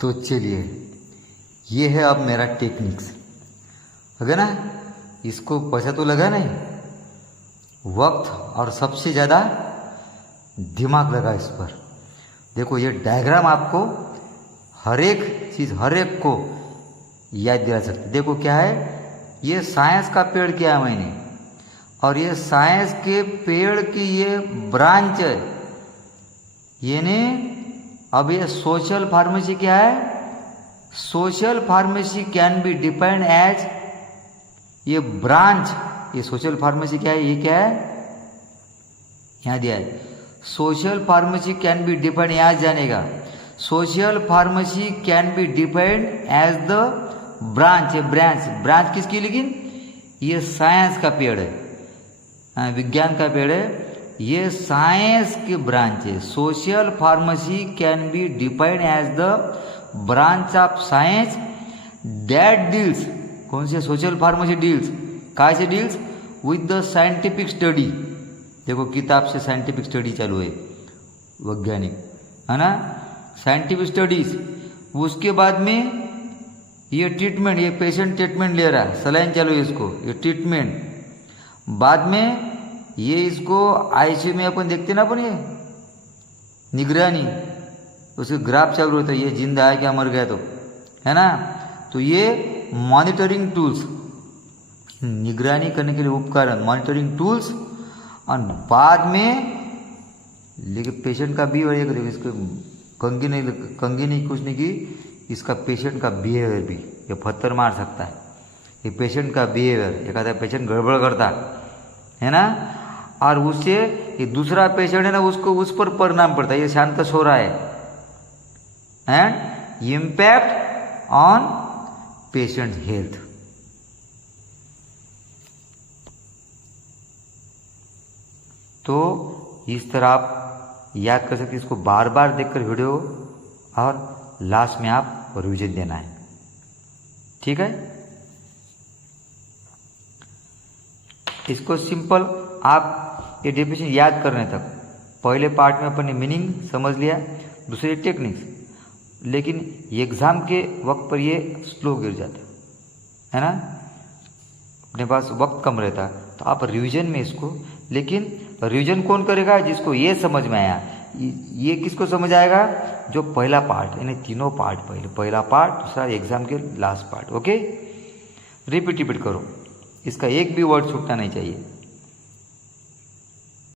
तो चलिए, ये है अब मेरा टेक्निक्स, है ना। इसको पैसा तो लगा नहीं, वक्त और सबसे ज़्यादा दिमाग लगा इस पर। देखो ये डायग्राम आपको हर एक चीज़ हर एक को याद दिला सकती। देखो क्या है, ये साइंस का पेड़ किया है मैंने, और ये साइंस के पेड़ की ये ब्रांच है। यानी अब ये सोशल फार्मेसी क्या है, social pharmacy can be defined as, ये ब्रांच, ये सोशल फार्मेसी क्या है, ये क्या है, यहाँ दिया है social pharmacy can be defined as, जानेगा social pharmacy can be defined as the branch. ये ब्रांच किसकी, लेकिन ये साइंस का पेड़ है, विज्ञान का पेड़ है, ये साइंस की ब्रांच है। Social pharmacy can be defined as the branch of science that deals, कौन से, सोशल फार्मेसी डील्स, काय से deals, with the scientific study. देखो किताब से साइंटिफिक स्टडी चालू है, वैज्ञानिक, है ना, साइंटिफिक स्टडीज। उसके बाद में ये ट्रीटमेंट, ये पेशेंट ट्रीटमेंट ले रहा है, सलाइन चालू है इसको, ये ट्रीटमेंट। बाद में ये इसको आईसीयू में अपन देखते ना, अपन ये निगरानी, उसके ग्राफ चालू रहता है, ये जिंदा है क्या मर गया, तो है ना। तो ये मॉनिटरिंग टूल्स, निगरानी करने के लिए उपकरण, मॉनिटरिंग टूल्स। और बाद में लेकिन पेशेंट का भी, इसको कंगी नहीं कुछ नहीं की, इसका पेशेंट का बिहेवियर भी, ये पत्थर मार सकता है, ये पेशेंट का बिहेवियर, ये कहता है पेशेंट गड़बड़ करता है ना, और उससे ये दूसरा पेशेंट है ना, उसको उस पर परिणाम पड़ता है, ये शांत सो रहा है, and impact on patient health. तो इस तरह आप याद कर सकते, इसको बार बार देखकर वीडियो, और लास्ट में आप रिवीजन देना है, ठीक है। इसको सिंपल आप ये डेफिनेशन याद करने तक, पहले पार्ट में अपन ने मीनिंग समझ लिया, दूसरे टेक्निक्स, लेकिन एग्जाम के वक्त पर ये स्लो गिर जाता है ना, अपने पास वक्त कम रहता, तो आप रिवीजन में इसको, लेकिन रिवीजन कौन करेगा, जिसको ये समझ में आया। ये किसको समझ आएगा, जो पहला पार्ट, यानी तीनों पार्ट, पहला पार्ट, दूसरा एग्जाम के लास्ट पार्ट, ओके। रिपीट करो, इसका एक भी वर्ड छूटना नहीं चाहिए।